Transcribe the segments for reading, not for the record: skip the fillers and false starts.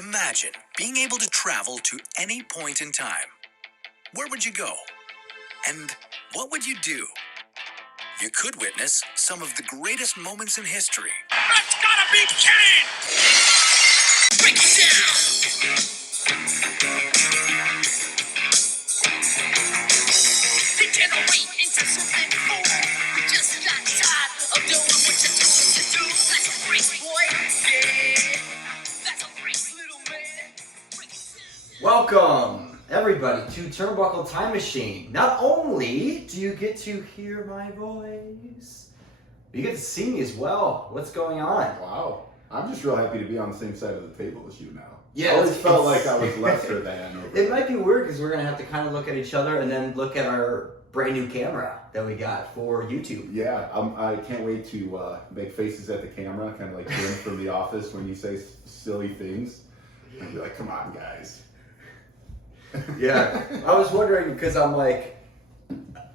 Imagine being able to travel to any point in time. Where would you go? And what would you do? You could witness some of the greatest moments in history. That's gotta be kidding! Break it down! Degenerate into something cool. You just got tired of doing what you told to do. That's a great boy. Yeah. That's a great little man. Break it down. Welcome, everybody, to Turnbuckle Time Machine. Not only do you get to hear my voice, you get to see me as well. What's going on? Wow. I'm just real happy to be on the same side of the table as you now. Yeah, I always felt like I was lesser than. It might be weird because we're going to have to kind of look at each other and then look at our brand new camera that we got for YouTube. Yeah, I can't wait to make faces at the camera, kind of like Jim from The Office when you say silly things. And be like, come on, guys. Yeah, I was wondering because I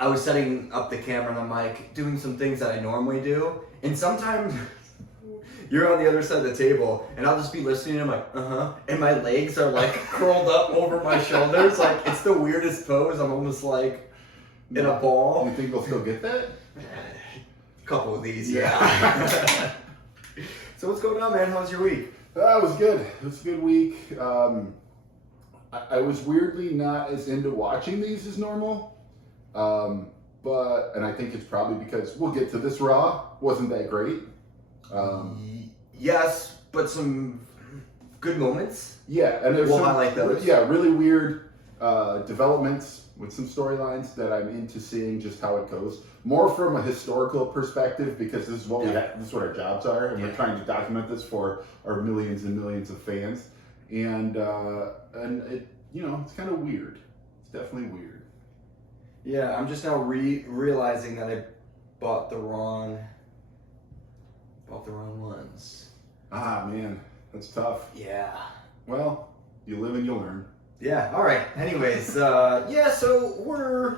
was setting up the camera and I'm like doing some things that I normally do, and sometimes you're on the other side of the table and I'll just be listening and I'm like, and my legs are like curled up over my shoulders, like it's the weirdest pose. I'm almost like in a ball. You think we'll still get that? A couple of these, yeah. So what's going on, man? How's your week? It was good. It was a good week. I was weirdly not as into watching these as normal. And I think it's probably because we'll get to this Raw wasn't that great. Yes, but some good moments. Yeah, and there's We'll highlight those. Yeah, really weird developments with some storylines that I'm into seeing just how it goes. More from a historical perspective because this is what this is what our jobs are, and we're trying to document this for our millions and millions of fans. And it, it's kind of weird. It's definitely weird. Yeah, I'm just now realizing that I bought the wrong ones. Ah, man, that's tough. Yeah. Well, you live and you learn. Yeah. All right. Anyways, so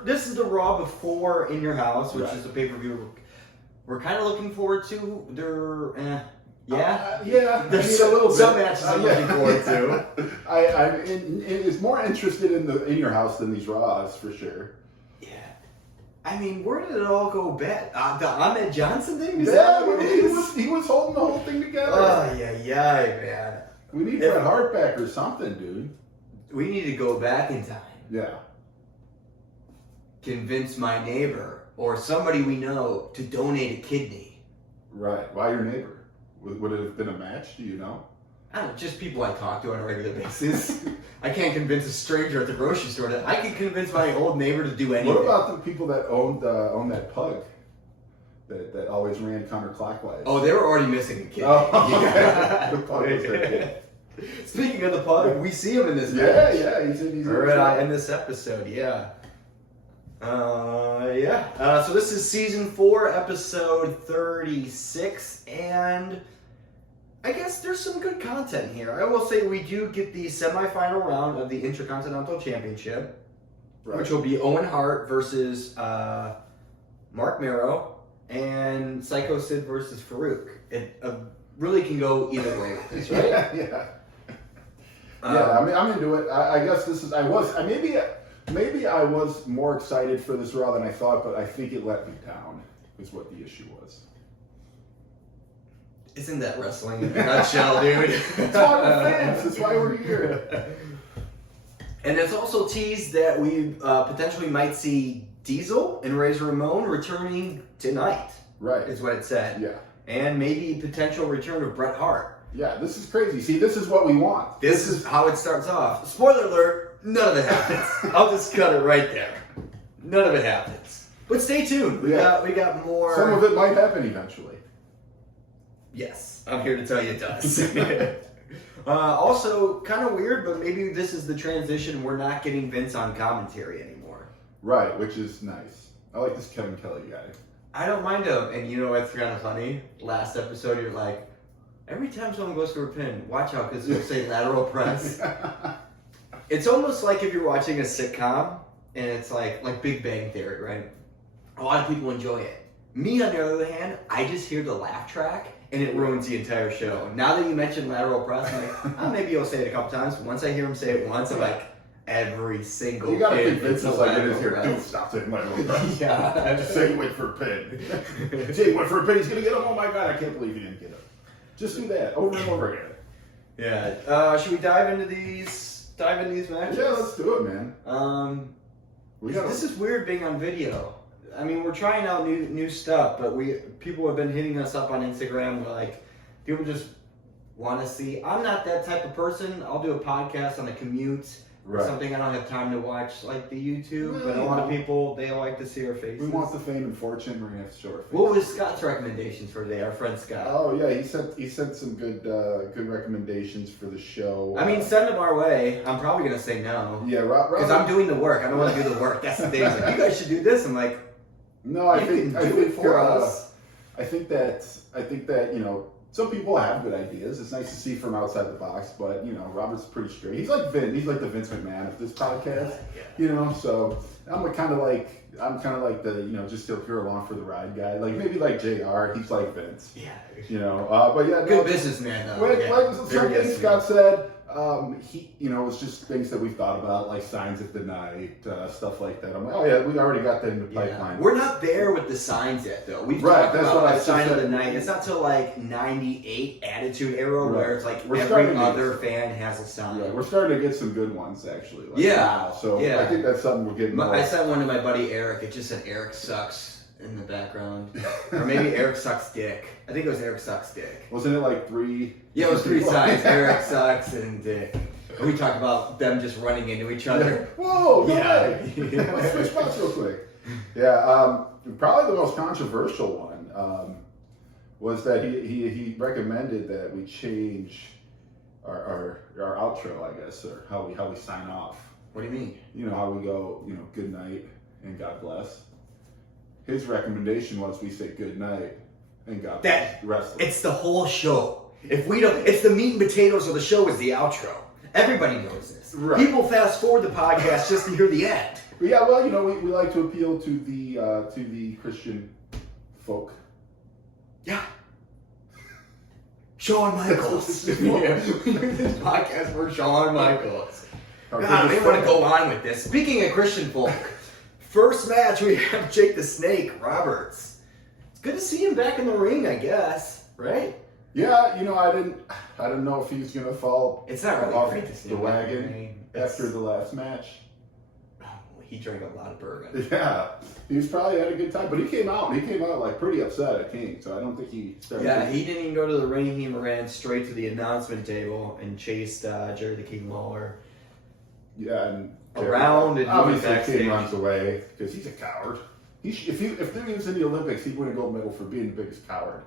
this is the Raw before In Your House, which is a pay-per-view we're kind of looking forward to. There's a little bit. Some matches I'm looking forward to. I'm more interested in the In Your House than these Raws for sure. Yeah. I mean, where did it all go bad? The Ahmed Johnson thing? He was holding the whole thing together. Oh, yeah, man. We need Bret Hart back or something, dude. We need to go back in time. Yeah. Convince my neighbor or somebody we know to donate a kidney. Right. Why your neighbor? Would it have been a match? Do you know? I don't know, just people I talk to on a regular basis. I can't convince a stranger at the grocery store that I can convince my old neighbor to do anything. What about the people that own that pug that always ran counterclockwise? Oh, they were already missing a kid. Oh, okay. The pug was their kid. Speaking of the pug, we see him in this match. Yeah, he's in in this episode, so this is season 4, episode 36, and I guess there's some good content here. I will say we do get the semifinal round of the Intercontinental Championship, which will be Owen Hart versus Mark Mero and Psycho Sid versus Farouk. It really can go either way with this, right? Yeah, I mean, I'm into it. I guess this is. Maybe I was more excited for this Raw than I thought, but I think it let me down. Is what the issue was. Isn't that wrestling in a nutshell, dude? It's all the fans. That's why we're here. And it's also teased that we potentially might see Diesel and Razor Ramon returning tonight. Right. Is what it said. Yeah. And maybe potential return of Bret Hart. Yeah, this is crazy. See, this is what we want. This is how it starts off. Spoiler alert, none of it happens. I'll just cut it right there. None of it happens. But stay tuned. We got more. Some of it might happen eventually. Yes, I'm here to tell you it does. Also, kind of weird, but maybe this is the transition. We're not getting Vince on commentary anymore. Right, which is nice. I like this Kevin Kelly guy. I don't mind him. And you know what's kind of funny? Last episode, you're like, every time someone goes for a pin, watch out because it'll say lateral press. It's almost like if you're watching a sitcom and it's like Big Bang Theory, right? A lot of people enjoy it. Me, on the other hand, I just hear the laugh track and it ruins the entire show. Now that you mentioned lateral press, I'm like, oh, maybe he'll say it a couple times. Once I hear him say it once, I'm like, every single You gotta pin think Vince is a is like in his lateral ear, press. dude, stop saying lateral press. Yeah. Just say he went for a pin. Say he went for a pin, he's gonna get him. Oh my god, I can't believe he didn't get him. Just do that over and over again. Yeah. Should we dive into these matches? Yeah, let's do it, man. This is weird being on video. I mean, we're trying out new stuff, but people have been hitting us up on Instagram. Like, people just want to see. I'm not that type of person. I'll do a podcast on a commute or something. I don't have time to watch like the YouTube, but a lot of people, they like to see our faces. We want the fame and fortune. We're gonna have to show our faces. What was Scott's recommendations for today? Our friend Scott. Oh yeah, he sent some good recommendations for the show. I mean, send them our way. I'm probably gonna say no. Yeah, Rob. Because I'm doing the work. I don't want to do the work. That's the thing. He's like, you guys should do this. I'm like, no, I think for us. I think that some people have good ideas. It's nice to see from outside the box, but Robert's pretty straight. He's like Vince. He's like the Vince McMahon of this podcast. So I'm kind of like the just here along for the ride guy. Like maybe like JR. He's like Vince. Yeah. But yeah, good businessman though. Like something Scott said. It was just things that we thought about, like signs of the night, stuff like that. I'm like, oh yeah, we already got that in the pipeline. We're not there with the signs yet, though. We've talked about like sign of the night. It's not till like '98 Attitude Era where it's like every other fan has a sign. Yeah, we're starting to get some good ones actually. So I think that's something we're getting. I sent one to my buddy Eric. It just said Eric sucks in the background, or maybe Eric sucks dick. I think it was Eric sucks dick. Wasn't it like 3? Yeah, it was 3 signs. Eric sucks and dick. And we talked about them just running into each other. Whoa! No way. Let's switch spots real quick. Yeah, probably the most controversial one was that he recommended that we change our outro, I guess, or how we sign off. What do you mean? How we go, good night and God bless. His recommendation was we say good night and God bless wrestling. It's the whole show. If we don't, it's the meat and potatoes of the show is the outro. Everybody knows this. Right. People fast forward the podcast just to hear the end. But yeah, well, we like to appeal to the Christian folk. Yeah. Shawn Michaels. We do this podcast for Shawn Michaels. God, I didn't want to go on with this. Speaking of Christian folk, first match we have Jake the Snake Roberts. It's good to see him back in the ring, I guess. Right? Yeah, I didn't know if he was gonna fall. It's not really off great to see the him wagon after the last match. He drank a lot of bourbon. Yeah, he was probably had a good time, but he came out like pretty upset at King. So I don't think he started. Yeah, he didn't even go to the ring. He ran straight to the announcement table and chased Jerry the King Lawler. Yeah, and around and obviously King runs away because he's a coward. If he was in the Olympics, he'd win a gold medal for being the biggest coward.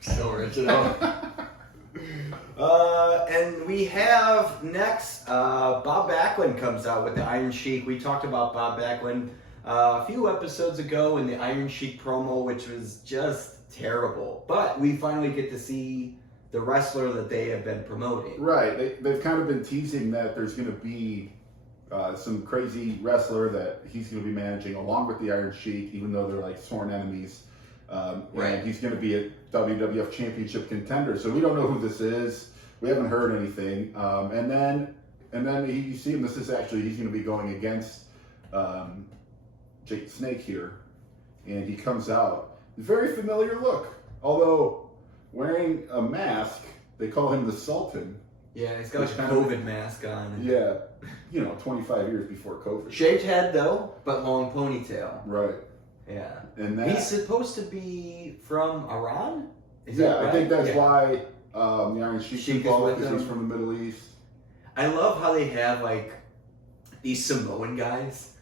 So original. And we have next, Bob Backlund comes out with the Iron Sheik. We talked about Bob Backlund a few episodes ago in the Iron Sheik promo, which was just terrible. But we finally get to see the wrestler that they have been promoting. Right. They've kind of been teasing that there's going to be some crazy wrestler that he's going to be managing along with the Iron Sheik, even though they're like sworn enemies. Right. And he's going to be a WWF Championship contender. So we don't know who this is. We haven't heard anything. And then you see him. He's going to be going against Jake the Snake here, and he comes out. Very familiar look, although wearing a mask. They call him the Sultan. Yeah, he's got a COVID mask on. Yeah, 25 years before COVID. Shaved head though, but long ponytail. Right. Yeah. And he's supposed to be from Iran? I think that's why the Iron Sheik involved, because he's from the Middle East. I love how they have like these Samoan guys,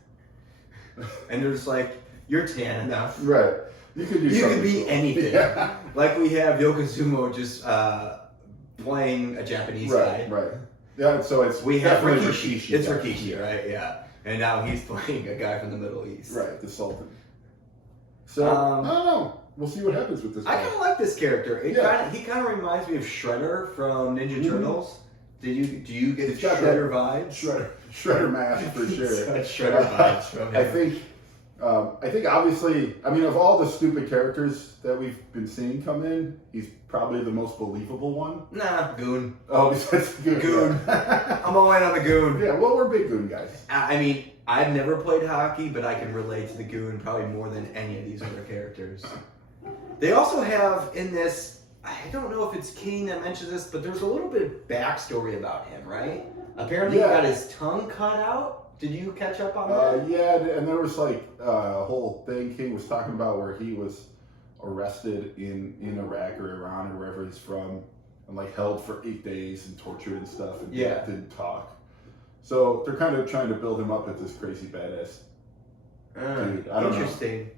and they're just like, "You're tan enough, right? You could be anything." Yeah. Like we have Yokozuna just playing a Japanese guy, right? Yeah, so we have Rikishi. It's Rikishi, right? Yeah, and now he's playing a guy from the Middle East, right? The Sultan. So I don't know. We'll see what happens with this guy. I kind of like this character. He kind of reminds me of Shredder from Ninja Turtles. Do you get Shredder vibes? Shredder mask for sure. Shredder vibes from him. I think I think obviously, I mean, of all the stupid characters that we've been seeing come in, he's probably the most believable one. Nah, Goon. Oh, besides Goon. Goon. Yeah. I'm all in on the Goon. Yeah, well, we're big Goon guys. I mean, I've never played hockey, but I can relate to the Goon probably more than any of these other characters. They also have in this, I don't know if it's King that mentioned this, but there's a little bit of backstory about him, right? Apparently he got his tongue cut out. Did you catch up on that? Yeah, and there was like a whole thing King was talking about where he was arrested in Iraq or Iran or wherever he's from and like held for 8 days and tortured and stuff and didn't talk. So they're kind of trying to build him up as this crazy badass dude. I don't Interesting.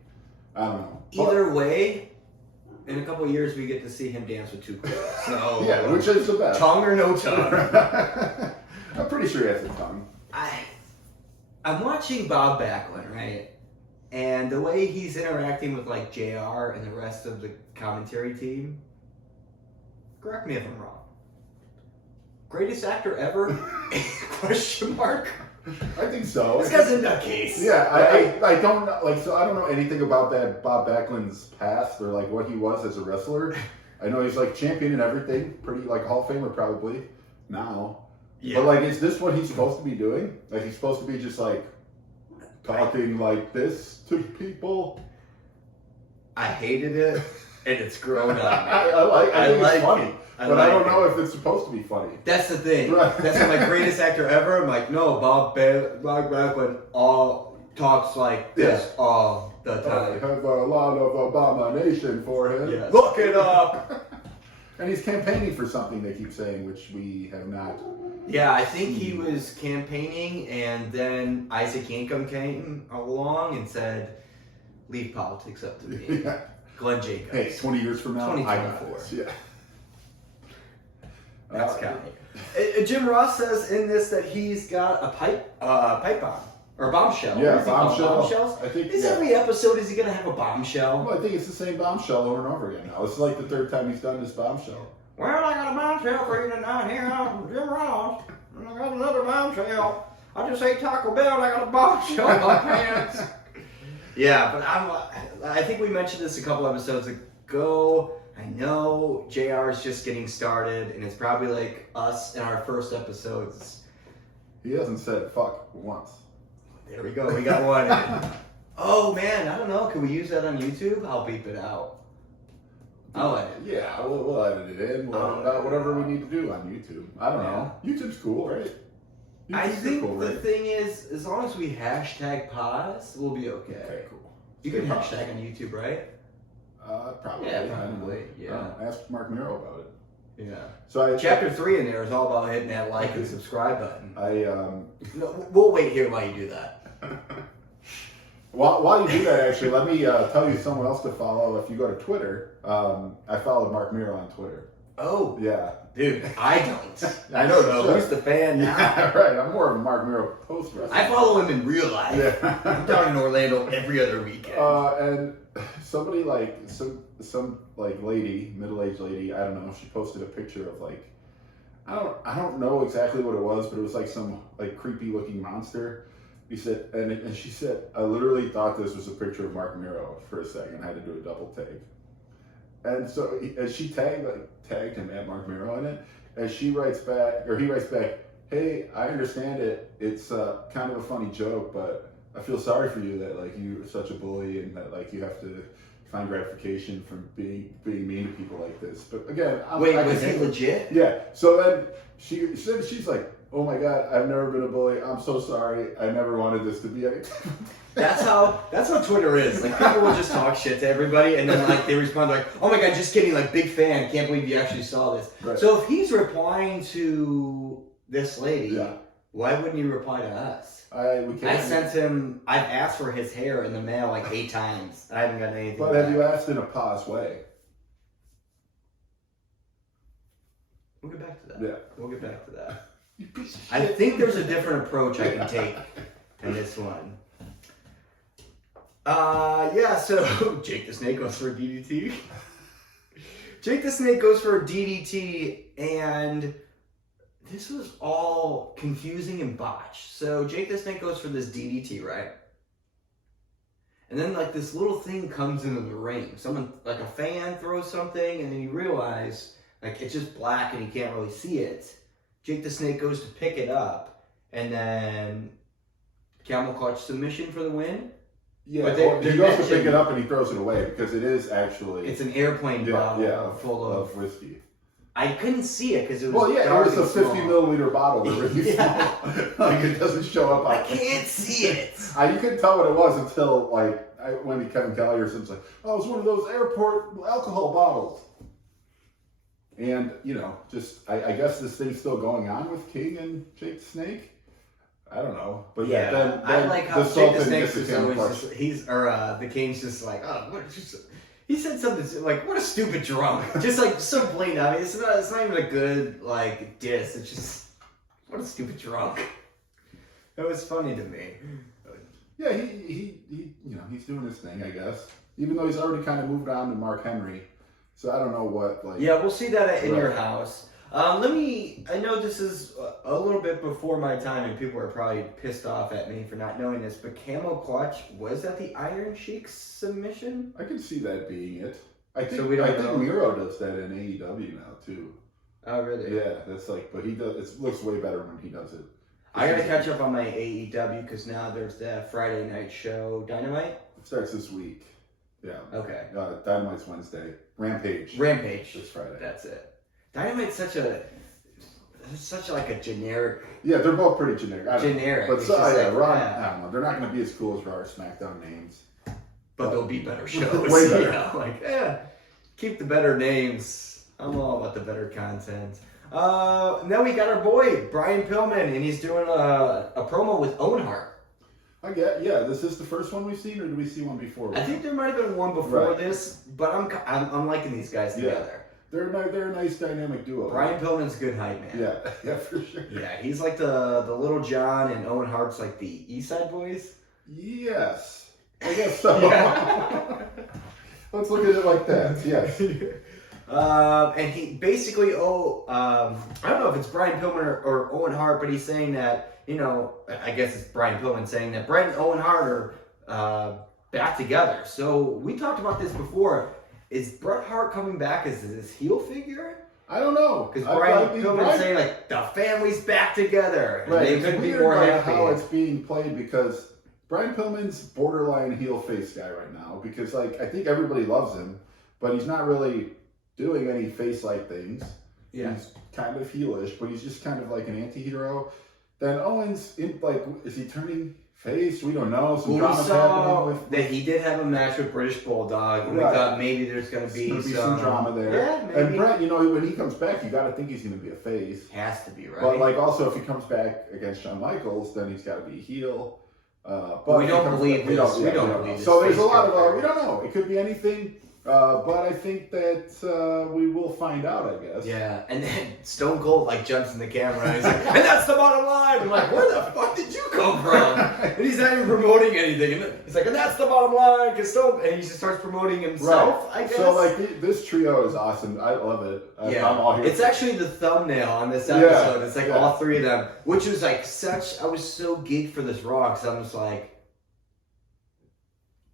know. I don't know. Either way, in a couple of years we get to see him dance with two girls. So Yeah, which is the best. tongue or no tongue. I'm pretty sure he has a tongue. I'm watching Bob Backlund, right? And the way he's interacting with like JR and the rest of the commentary team, correct me if I'm wrong. Greatest actor ever? Question mark. I think so. This guy's a nutcase. Yeah, right? I don't know, like, so I don't know anything about that Bob Backlund's past or like what he was as a wrestler. I know he's like champion and everything, pretty like Hall of Famer probably now. Yeah. But like, is this what he's supposed to be doing? Like, he's supposed to be just like talking like this to people? I hated it, and it's grown on me. I think it's funny, but I don't know it. if it's supposed to be funny. That's the thing. Right. That's my greatest actor ever. I'm like, no, Bob Backlund all talks like this all the I time. have a lot of abomination for him. Yeah. Look it up. And he's campaigning for something, they keep saying, which we have not. Yeah, I think he was campaigning, and then Isaac Yankum came along and said, leave politics up to me. Yeah. Glenn Jacobs. Hey, 20 years from now, I got 2024. this. Yeah. That's counting. Jim Ross says in this that he's got a pipe bomb. Or a bombshell. Yeah, What is he called? bombshell. Bombshells? I think, Is yeah. every episode, is he going to have a bombshell? Well, I think it's the same bombshell over and over again now. It's like the third time he's done this bombshell. Well, I got a bombshell for you tonight here on Jim Ross. And I got another bombshell. I just ate Taco Bell and I got a bombshell in my pants. Yeah, but I think we mentioned this a couple episodes ago. I know JR is just getting started, and it's probably like us in our first episodes. He hasn't said fuck once. There we go. We got one in. Oh, man. I don't know. Can we use that on YouTube? I'll beep it out. I'll edit it. Yeah, we'll edit it in. We'll edit out whatever we need to do on YouTube. I don't know. YouTube's cool, right? I YouTube's think cool, the right? thing is, as long as we hashtag pause, we'll be okay. Okay, cool. You can Pause. hashtag on YouTube, right? Probably. Yeah, I don't know. probably, yeah. Ask Mark Miro about it. Yeah. So Chapter 3 in there is all about hitting that like and subscribe button. I No, we'll wait here while you do that. While you do that, actually, let me tell you someone else to follow. If you go to Twitter, I followed Mark Miro on Twitter. Oh, Yeah. dude, I don't. I know, So sure. who's the fan now? Yeah, right. I'm more of a Mark Miro post wrestler. I follow him in real life. Yeah. I'm down in Orlando every other weekend. And somebody like some like lady, middle-aged lady, I don't know, she posted a picture of like I don't know exactly what it was, but it was like some like creepy looking monster. He said, and she said, I literally thought this was a picture of Mark Miro for a second. I had to do a double take. And so as she tagged him at Mark Miro in it, as she writes back, or he writes back, hey, I understand it. It's kind of a funny joke, but I feel sorry for you that like you're such a bully and that like you have to find gratification from being mean to people like this. But again, Wait, was he legit? Yeah. So then she's like, oh my God, I've never been a bully. I'm so sorry. I never wanted this to be anything. That's how Twitter is. Like, people will just talk shit to everybody, and then like they respond like, "Oh my God, just kidding! Like, big fan. Can't believe you actually saw this." Right. So if he's replying to this lady, Yeah. why wouldn't he reply to us? We can't. I've asked for his hair in the mail like 8 times. I haven't gotten anything. But back. have you asked in a pause way? We'll get back to that. Yeah. We'll get back to that. You piece of I shit. think there's a different approach I can take in this one. Yeah, so Jake the Snake goes for a DDT. Jake the Snake goes for a DDT, and this was all confusing and botched. So Jake the Snake goes for this DDT, right? And then, like, this little thing comes into the ring. Someone, like a fan, throws something, and then you realize, like, it's just black and you can't really see it. Jake the Snake goes to pick it up, and then camel clutch submission for the win. Yeah, But he goes to pick it up and he throws it away because it is actually... It's an airplane bottle full of whiskey. I couldn't see it because it was it was a 50 milliliter bottle. They're really small. Like, it doesn't show up. I can't see it. You couldn't tell what it was until, like, when Kevin Kelly or something like, oh, it was one of those airport alcohol bottles. And, you know, just, I guess this thing's still going on with King and Jake the Snake. I don't know. But yeah, then I like how the Jake the Sultan Snake gets the is camel always clutch. just, the King's just like, oh, what is this? He said something like, what a stupid drunk. Just like so blatant. I mean, it's not even a good, like, diss. It's just, what a stupid drunk. That was funny to me. Yeah, he you know, he's doing his thing, I guess. Even though he's already kind of moved on to Mark Henry. So I don't know what, like... Yeah, we'll see that in your house. I know this is a little bit before my time and people are probably pissed off at me for not knowing this, but Camel Clutch, was that the Iron Sheik's submission? I can see that being it. I think know. Miro does that in AEW now, too. Oh, really? Yeah, that's like, but he does, it looks way better when he does it. I gotta catch up on my AEW because now there's the Friday night show, Dynamite? It starts this week. Yeah. Okay. Dynamite's Wednesday. Rampage. This Friday. That's it. Dynamite's such a generic. Yeah, they're both pretty generic. But Raw, I don't know. They're not going to be as cool as Raw or SmackDown names. But they'll be better shows. Way better. Keep the better names. I'm all about the better content. Now we got our boy, Brian Pillman, and he's doing a promo with Owen Hart. This is the first one we've seen, or did we see one before? I think there might have been one before this, but I'm liking these guys together. They're a nice dynamic duo. Brian Pillman's a good hype man. Yeah, for sure. Yeah, he's like the Little John, and Owen Hart's like the East Side Boys. Yes, I guess so. Let's look at it like that. Yes. And he basically, I don't know if it's Brian Pillman or Owen Hart, but he's saying that, I guess it's Brian Pillman saying that Bret and Owen Hart are back together. So we talked about this before. Is Bret Hart coming back as this heel figure? I don't know. Because Brian Pillman's saying, like, the family's back together. And right. They couldn't be more happy. How it's being played because Brian Pillman's borderline heel face guy right now. Because, like, I think everybody loves him, but he's not really doing any face-like things. Yeah. He's kind of heelish, but he's just kind of like an anti-hero. Then Owens, is he turning face? We don't know. Some drama's happening with... that he did have a match with British Bulldog, and we thought maybe there's going to be some drama there. Yeah, maybe. And Bret, when he comes back, you got to think he's going to be a face. Has to be, right? But, like, also, if he comes back against Shawn Michaels, then he's got to be a heel. But we don't believe this. We don't believe this. So there's a lot of... we don't know. It could be anything. But I think that we will find out, I guess. Yeah, and then Stone Cold jumps in the camera and he's like, and that's the bottom line. I'm like, where the fuck did you come from? And he's not even promoting anything. And he's like, and that's the bottom line, and he just starts promoting himself. Right. I guess. So this trio is awesome. I love it. Yeah, I'm all here. It's actually the thumbnail on this episode. It's all three of them, which was I was so geeked for this Raw because I'm just like.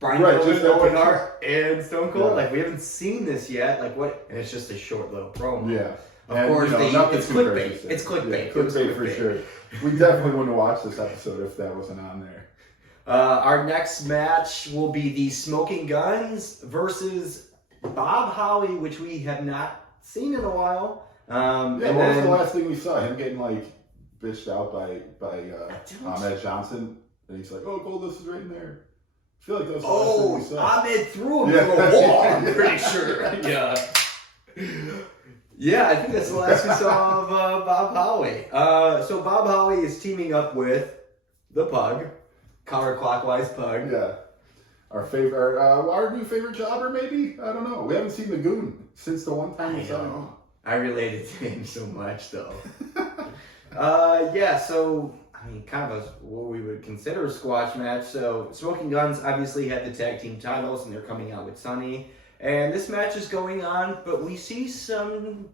Brian Pillman, Owen Hart, and Stone Cold. We haven't seen this yet. What? And it's just a short little promo. Yeah. Of course, it's clickbait. It's clickbait. Clickbait for sure. We definitely wouldn't watch this episode if that wasn't on there. Our next match will be the Smoking Guns versus Bob Holly, which we have not seen in a while. What was the last thing we saw? Him getting bitched out by Ahmed Johnson, and he's like, "Oh, Goldust is right in there." I feel like that's the last thing we saw. Ahmed threw him through a wall, I'm pretty sure. Yeah, I think that's the last we saw of Bob Holly. So Bob Holly is teaming up with the Pug, counterclockwise Pug. Yeah. Our new favorite jobber, maybe? I don't know. We haven't seen the Goon since the one time we saw him. I related to him so much, though. So... kind of what we would consider a squash match. So, Smoking Guns obviously had the tag team titles, and they're coming out with Sunny. And this match is going on, but we see some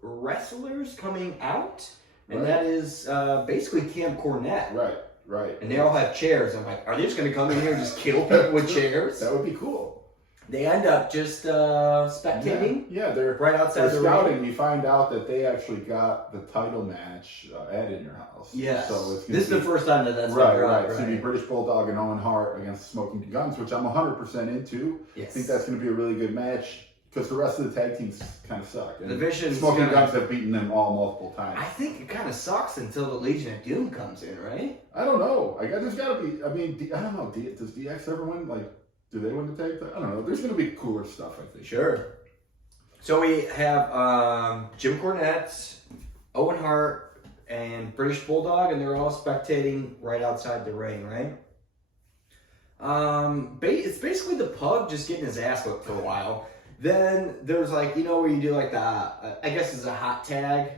wrestlers coming out, and that is basically Cam Cornette. Right. Right. And they all have chairs. I'm like, are they just going to come in here and just kill people with chairs? That would be cool. They end up just spectating. Yeah, they're right outside the scouting. ring. You find out that they actually got the title match at In Your House. Yes. So it's this is the first time that's right. been brought, It's going to be British Bulldog and Owen Hart against Smoking Guns, which I'm 100% into. Yes. I think that's going to be a really good match because the rest of the tag teams kind of suck. And the Vision's Smoking Guns have beaten them all multiple times. I think it kind of sucks until the Legion of Doom comes in, right? I don't know. There's got to be. I mean, I don't know. Does DX ever win? Like, do they win the tag? I don't know. There's going to be cooler stuff, I think. Sure. So we have Jim Cornette, Owen Hart, and British Bulldog, and they're all spectating right outside the ring, right? It's basically the Pug just getting his ass whipped for a while. Then there's like, where you do like the, I guess it's a hot tag.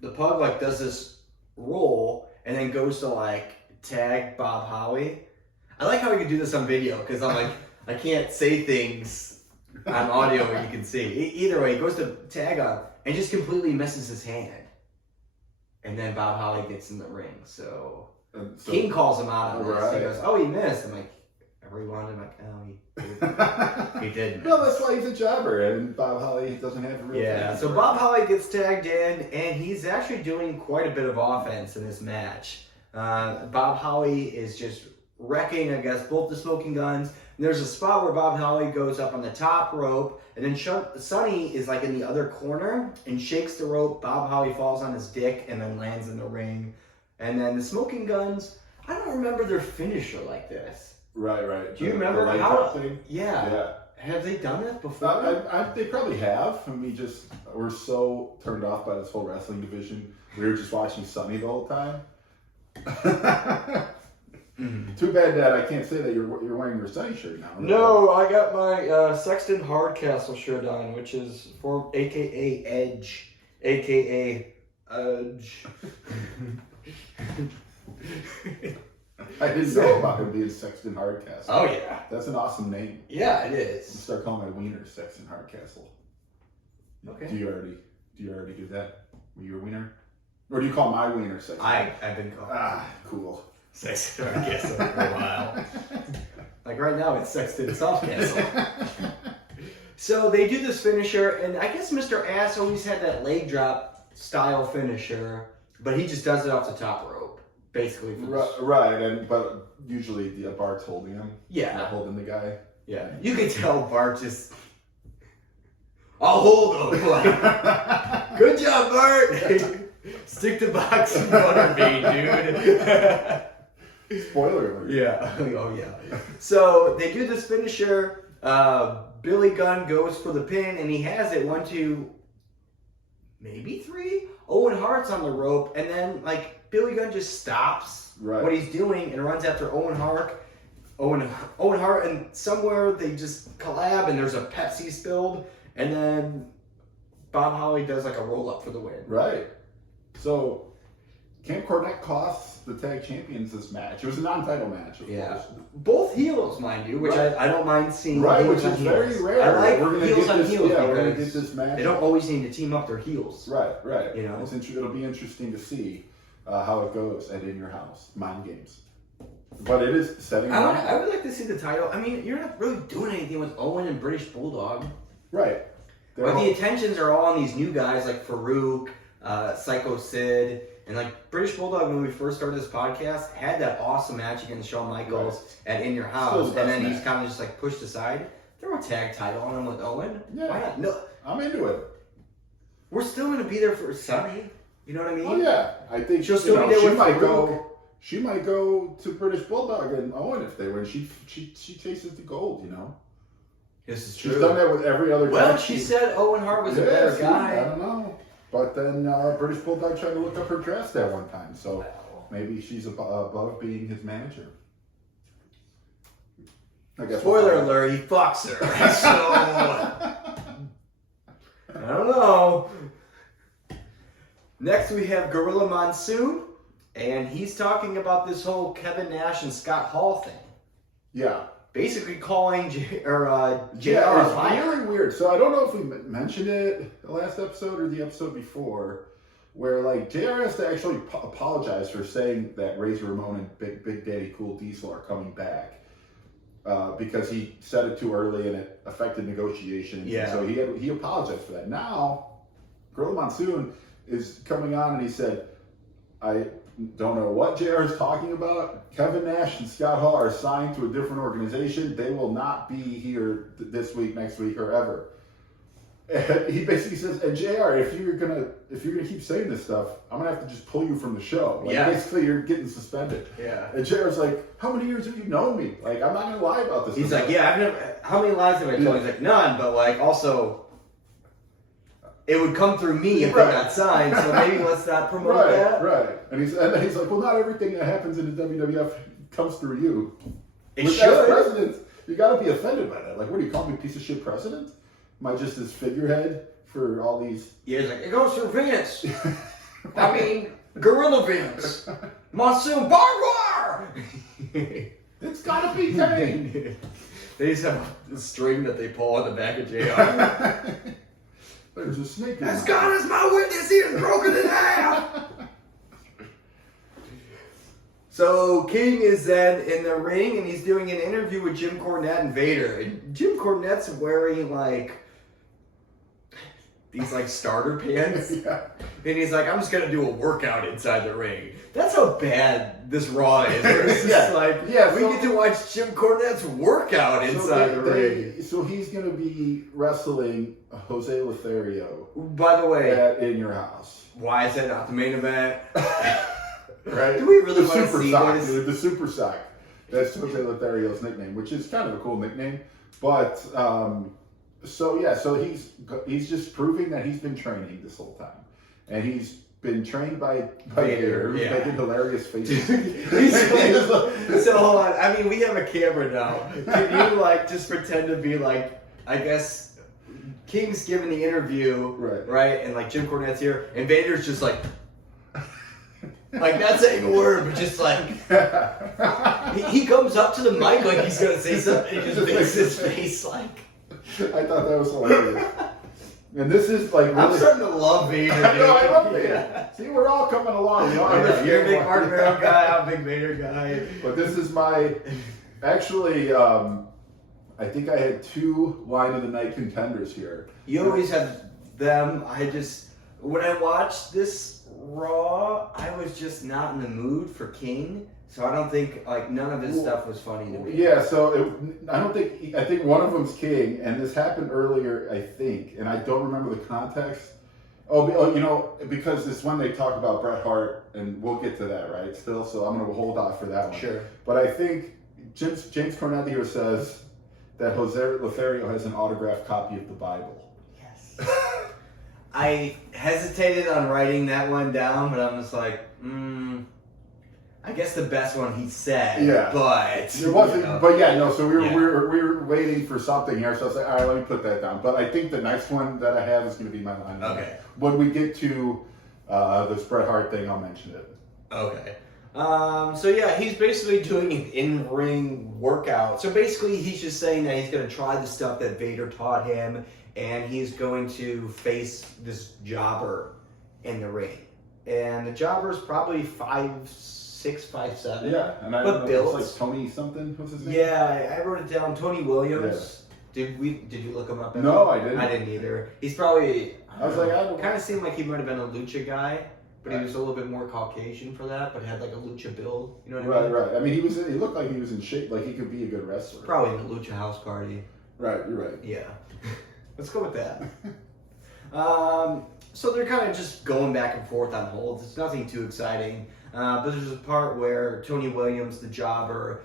The Pug like does this roll and then goes to like tag Bob Holly. I like how we can do this on video because I'm like, I can't say things on audio where you can see. Either way, he goes to tag on and just completely misses his hand. And then Bob Holly gets in the ring. So King calls him out on this. Right. He goes, oh, he missed. I'm like, I rewound. I'm like, oh, he didn't. No, that's why he's a jobber, and Bob Holly doesn't have a real tag. So Bob Holly gets tagged in, and he's actually doing quite a bit of offense in this match. Bob Holly is just wrecking, I guess, both the Smoking Guns. And there's a spot where Bob Holly goes up on the top rope, and then Sonny is like in the other corner and shakes the rope. Bob Holly falls on his dick and then lands in the ring. And then the Smoking Guns, I don't remember their finisher like this. Right. Do you remember the how? thing? Yeah. Have they done this before? They probably have, and we just were so turned off by this whole wrestling division. We were just watching Sonny the whole time. Too bad that I can't say that you're wearing your Sonny shirt now. Right? No, I got my Sexton Hardcastle shirt on, which is for AKA Edge, AKA Edge. I didn't know about him being Sexton Hardcastle. Oh yeah, that's an awesome name. Yeah, it is. I'll start calling my wiener Sexton Hardcastle. Okay. Do you already do that? Your wiener, or do you call my wiener Sexton? I've been calling. Cool. Sexton Hardcastle for a while. Like right now, it's Sexton Softcastle. So they do this finisher, and I guess Mr. Ass always had that leg drop style finisher, but he just does it off the top rope, basically. Right, but usually Bart's holding him. Yeah. Not holding the guy. Yeah. You could tell Bart just, I'll hold him. Like, good job, Bart. Stick to boxing butterbean, dude. Spoiler alert. Yeah. Oh, yeah. So they do this finisher. Billy Gunn goes for the pin, and he has it 1, 2, maybe 3. Owen Hart's on the rope, and then like Billy Gunn just stops what he's doing and runs after Owen Hart. Owen Hart, and somewhere they just collab, and there's a Pepsi spilled, and then Bob Holly does like a roll up for the win. Right. So Camp Cornette costs the tag champions this match. It was a non-title match, of course. Both heels, mind you, which I don't mind seeing. Right, which is very rare. I like heels on heels. Yeah, we're gonna get this match. They don't always need to team up their heels. Right. You know, it'll be interesting to see how it goes at In Your House. Mind games. But it is setting. I would like to see the title. I mean, you're not really doing anything with Owen and British Bulldog. Right. But the attentions are all on these new guys like Farouk, Psycho Sid, and like British Bulldog, when we first started this podcast, had that awesome match against Shawn Michaels at In Your House, and then he's kind of just like pushed aside. Throw a tag title on him with Owen. Yeah. Why not? No, I'm into it. We're still going to be there for Sunny. You know what I mean? Oh yeah, I think she'll still be there with Farouk. She might go to British Bulldog and Owen if they win. She chases the gold, you know. This is true. She's done that with every other. Well, she said Owen Hart was a better guy. I don't know, but then British Bulldog tried to look up her dress that one time, so maybe she's above being his manager. I guess. Spoiler alert: he fucks her. So I don't know. Next, we have Gorilla Monsoon, and he's talking about this whole Kevin Nash and Scott Hall thing. Yeah. Basically calling JR it's really weird. So I don't know if we mentioned it the last episode or the episode before, where like JR has to actually apologize for saying that Razor Ramon and Big Daddy Cool Diesel are coming back because he said it too early and it affected negotiations. Yeah. And so he apologized for that. Now, Gorilla Monsoon is coming on and he said, I don't know what JR is talking about. Kevin Nash and Scott Hall are signed to a different organization. They will not be here this week, next week, or ever. And he basically says, and JR, if you're gonna keep saying this stuff, I'm gonna have to just pull you from the show. Like, basically, you're getting suspended. Yeah. And JR's like, how many years have you known me? Like, I'm not gonna lie about this. He's like, yeah, I've never. How many lies have I told? He's like, none. But like, also, it would come through me if they got signed. So maybe let's not promote that. Right. And he's like, well, not everything that happens in the WWF comes through you. It As should. president, you gotta be offended by that. Like, what do you call me, piece of shit president? Am I just this figurehead for all these? Yeah, he's like, it goes through Vince. I mean, Gorilla Vince. Monsoon Barbed Wire. It's gotta be Kane. They just have a string that they pull on the back of JR. There's a snake in As my- God is my witness, he is broken in half. So King is then in the ring and he's doing an interview with Jim Cornette and Vader. And Jim Cornette's wearing like these like starter pants. Yeah. And he's like, I'm just gonna do a workout inside the ring. That's how bad this Raw is. Where it's just we get to watch Jim Cornette's workout inside the ring. So he's gonna be wrestling Jose Lothario. By the way, In Your House. why is that not the main event? Right? Do we really the want to super see sock, this? dude, the super sock. That's Jose Lothario's nickname, which is kind of a cool nickname. But so he's just proving that he's been training this whole time, and he's been trained by Vader, who's making hilarious faces. So hold on. I mean, we have a camera now. Can you like just pretend to be like, I guess, King's giving the interview, right? And like Jim Cornette's here, and Vader's just like. Like, not saying a word, but just like... he comes up to the mic like he's going to say something, and just makes his face like... I thought that was hilarious. And this is like really... I'm starting to love Vader, dude. I know, I love Vader. See, we're all coming along. You know, You're a big Mark Barrow guy, I'm a big Vader guy. But this is my... Actually, I think I had 2 Line of the Night contenders here. You always have them. When I watched this Raw, I was just not in the mood for King, so I don't think like none of his stuff was funny to me. Yeah, so I think one of them's King, and this happened earlier, I think, and I don't remember the context. Oh, you know, because it's when they talk about Bret Hart, and we'll get to that, right? Still, so I'm going to hold off for that one. Sure. But I think James Cornette here says that Jose Lothario has an autographed copy of the Bible. Yes. I hesitated on writing that one down, but I'm just like, I guess the best one he said. Yeah. But It wasn't, but yeah, no. So we were waiting for something here. So I was like, all right, let me put that down. But I think the next one that I have is going to be my line. Okay. When we get to this Bret Hart thing, I'll mention it. Okay. So yeah, he's basically doing an in-ring workout. So basically, he's just saying that he's going to try the stuff that Vader taught him, and he's going to face this jobber in the ring. And the jobber's probably 5'6", 5'7". Yeah, and I but don't know, built. it's like Tony something. What's his name? Yeah, I wrote it down. Tony Williams. Yeah. Did you look him up? No, I didn't. I didn't either. He's probably. I was like, I don't. Kind of seemed like he might have been a lucha guy, but he was a little bit more Caucasian for that. But had like a lucha build. You know what I mean? Right. I mean, he looked like he was in shape. Like he could be a good wrestler. Probably in the lucha house party. Right. You're right. Yeah. Let's go with that. So they're kind of just going back and forth on holds. It's nothing too exciting. But there's a part where Tony Williams, the jobber,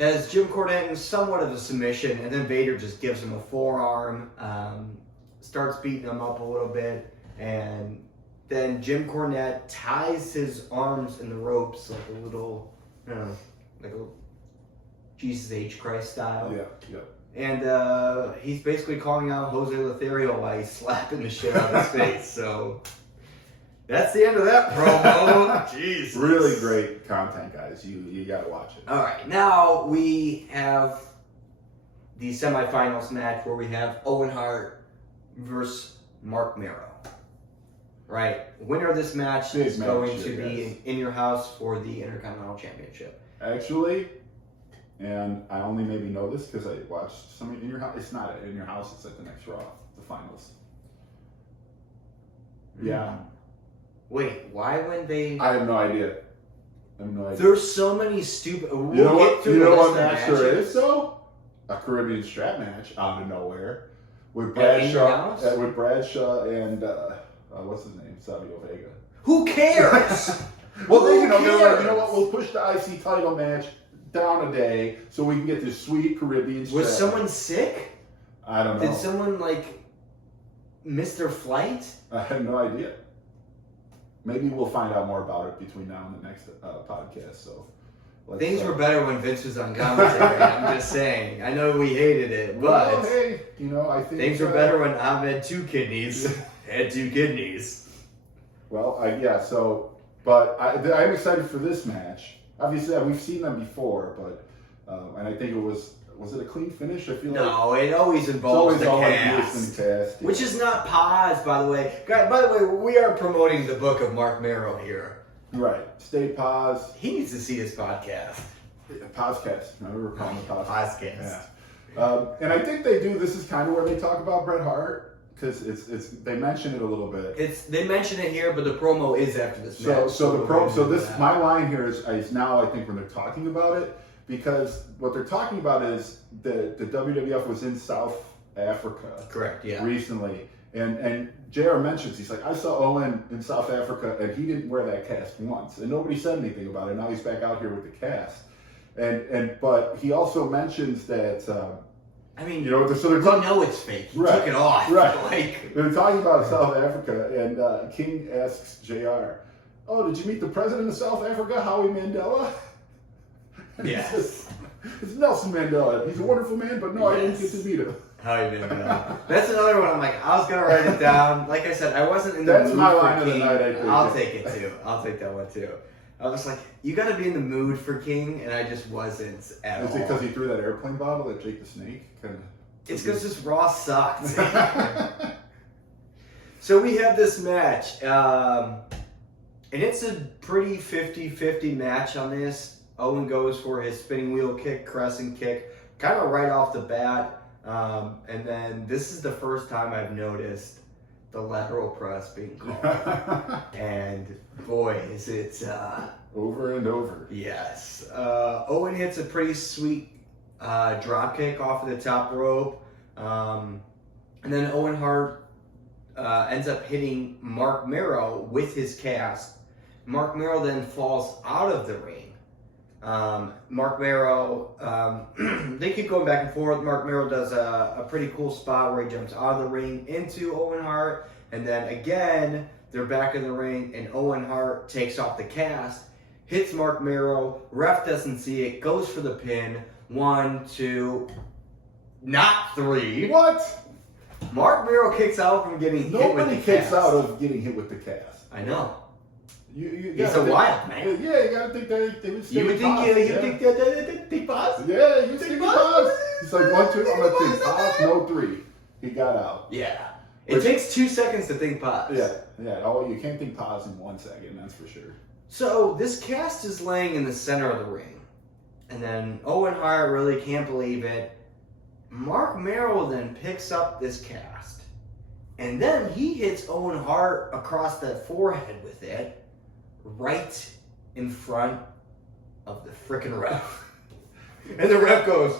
has Jim Cornette in somewhat of a submission, and then Vader just gives him a forearm, starts beating him up a little bit, and then Jim Cornette ties his arms in the ropes like a little, like a Jesus H. Christ style. Yeah. And he's basically calling out Jose Lothario while he's slapping the shit out of his face. So that's the end of that promo. Jeez. Really great content, guys. You gotta watch it. All right, now we have the semifinals match where we have Owen Hart versus Mark Merrow. right? Winner of this match Big is match, going yeah, to be guys. in your house for the Intercontinental Championship. Actually, and I only maybe know this because I watched some in your house. It's not in your house. It's at the next Raw, the finals. Yeah, Wait, why wouldn't they? I have no idea. There's so many stupid. We'll You know get what? through You the know list what of match there matches. is though? A Caribbean strap match out of nowhere with In your Bradshaw. house? With Bradshaw and what's his name? Savio Vega. Who cares? Well, Who you know, they were like, cares? you know what? We'll push the IC title match down a day so we can get this sweet Caribbean strap. Was someone sick? I don't know. Did someone miss their flight? I have no idea. Maybe we'll find out more about it between now and the next podcast. So Things were better when Vince was on commentary. I'm just saying. I know we hated it, but Well, hey, I think things were better when Ahmed Two Kidneys had two kidneys. Well, but I'm excited for this match. Obviously, we've seen them before, but and I think was it a clean finish? I feel like No, it always it's involves always the all cast. cast, Which is not pause, by the way. By the way, we are promoting the book of Mark Merrow here. right. Stay pause. He needs to see this podcast. Podcast. Remember we're calling it podcast. Podcast. Yeah. And I think they do. This is kind of where they talk about Bret Hart because they mention it a little bit. They mention it here, but the promo is after this match. My line here is now I think when they're talking about it because what they're talking about is the WWF was in South Africa. Correct. Yeah. Recently, and JR mentions he's like I saw Owen in South Africa and he didn't wear that cast once and nobody said anything about it. Now he's back out here with the cast, but he also mentions that. So they're talking. It's fake. He Right, took it off. right. They're talking about South Africa, and King asks JR, "Oh, did you meet the president of South Africa, Howie Mandela?" Yes. It's Nelson Mandela. He's a wonderful man, but no, I didn't get to meet him. How you doing? That's another one. I'm like, I was gonna write it down. Like I said, I wasn't in the That's mood my for line of the King. night, I think. I'll take it too. I'll take that one too. I was like, you gotta be in the mood for King, and I just wasn't at Is all. it because he threw that airplane bottle at Jake the Snake? It's because this Raw sucked. So we have this match, and it's a pretty 50-50 match on this. Owen goes for his spinning wheel kick, crescent kick, kind of right off the bat. And then this is the first time I've noticed the lateral press being called. And boy, is it... over and over. Yes. Owen hits a pretty sweet drop kick off of the top rope. And then Owen Hart ends up hitting Mark Merrow with his cast. Mark Merrow then falls out of the ring. Mark Merrow, they keep going back and forth. Mark Merrow does a pretty cool spot where he jumps out of the ring into Owen Hart. And then again, they're back in the ring and Owen Hart takes off the cast, hits Mark Merrow. Ref doesn't see it, goes for the pin. 1, 2, not 3. What? Mark Merrow kicks out from getting hit with Nobody the kicks cast. out of getting hit with the cast. I know. You He's gotta a think- wild man. Yeah, you gotta think they would You would think, think pause? Yeah, you think pause? pause. He's like 1, 2, I'm gonna think pause, no 3. He got out. Yeah. It takes 2 seconds to think pause. Yeah. Oh, you can't think pause in 1 second, that's for sure. So this cast is laying in the center of the ring. And then Owen Hart really can't believe it. Mark Merrow then picks up this cast. And then he hits Owen Hart across the forehead with it. Right in front of the frickin' ref. And the ref goes,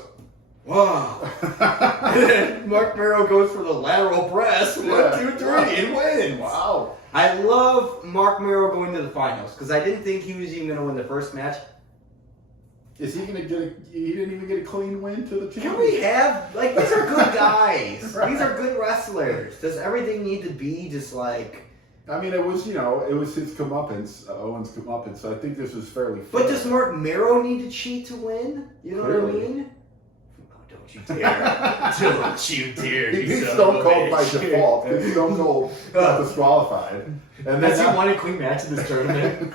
wow. And then Mark Merrow goes for the lateral press. 1, 2, 3, and wins. Wow. I love Mark Merrow going to the finals because I didn't think he was even going to win the first match. Is he gonna get he didn't even get a clean win to the championship? Can we have, these are good guys. Right. These are good wrestlers. Does everything need to be just like... I mean, it was his comeuppance, Owen's comeuppance, so I think this was fairly fair. But does Mark Merrow need to cheat to win? You know what I Clearly. mean? Oh, don't you dare. Don't you dare. He you beat son Stone of a Cold by bitch. default because Stone Cold got disqualified. And Has he then won a clean match in this tournament?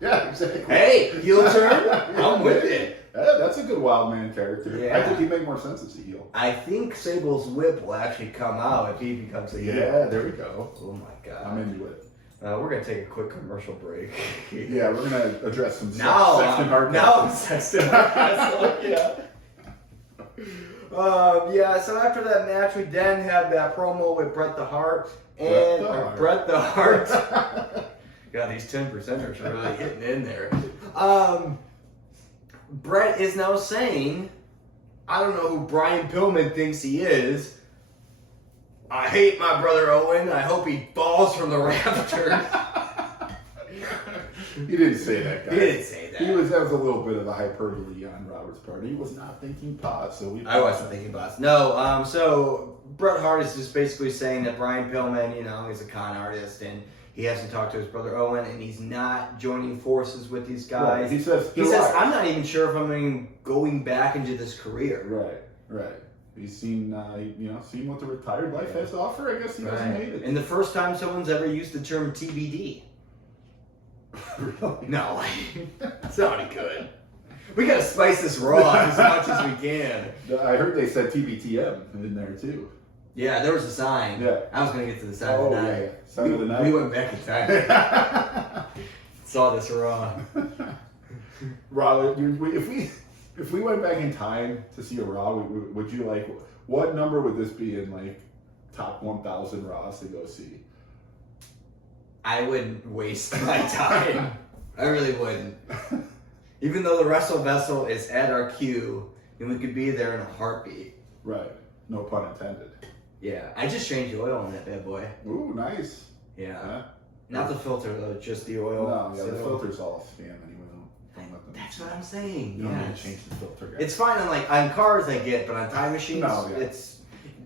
Yeah, exactly. Hey, heel turn? I'm with it. Yeah, that's a good wild man character. Yeah. I think he'd make more sense as a heel. I think Sable's whip will actually come out if he becomes a heel. Yeah, there we go. Oh my god. I'm into it. We're gonna take a quick commercial break. Yeah, we're gonna address some Now, Sexton Hart. Sexton Hart. Yeah. So after that match, we then had that promo with Bret the Hart and Bret the Hart. God, these 10%ers are really hitting in there. Bret is now saying, I don't know who Brian Pillman thinks he is. I hate my brother Owen. I hope he falls from the rafters. He didn't say that, guys. He didn't say that. That was a little bit of a hyperbole on Robert's part. He was not thinking pause, so I wasn't thinking boss. No, so Bret Hart is just basically saying that Brian Pillman, he's a con artist and he hasn't talked to his brother Owen and he's not joining forces with these guys. Right. He says, I'm not even sure if I'm going back into this career. Right. He's seen, seen what the retired life has to offer. I guess he hasn't made it. And the first time someone's ever used the term TBD. Really? No, it's not any good. We gotta spice this raw as much as we can. I heard they said TBTM in there too. Yeah, there was a sign. Yeah. I was gonna get to the sign of the night. Yeah. Sign of the night. We went back in time. Saw this raw. Raw. If we went back in time to see a Raw, would you like? What number would this be in like top 1,000 Raws to go see? I wouldn't waste my time. I really wouldn't. Even though the Wrestle Vessel is at our queue, and we could be there in a heartbeat. Right. No pun intended. Yeah. I just changed the oil on that bad boy. Ooh, nice. Yeah. Not the filter though, just the oil. No, yeah, the filter's all spam anyway. Don't let them. That's what I'm saying. You don't need to change the filter, guys. It's fine on cars I get, but on time machines, it's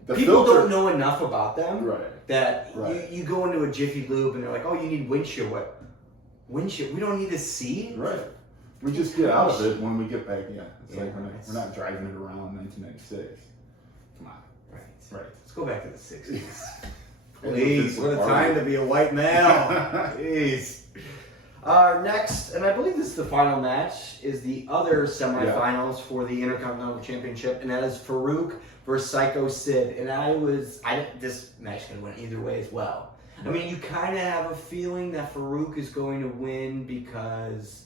the people filter, don't know enough about them. Right. That Right. You go into a Jiffy Lube and they're like, oh, you need windshield. What? Windshield? We don't need to see? Right. We just get out of it when we get back. Yeah. It's Yeah, like we're not driving it around 1996. Come on. Right. Right. Let's go back to the 60s. Please, Please, what a time to be a white male. Jeez. Next, and I believe this is the final match, is the other semifinals for the Intercontinental Championship, and that is Farouk versus Psycho Sid. And this match could have went either way as well. I mean, you kind of have a feeling that Farouk is going to win because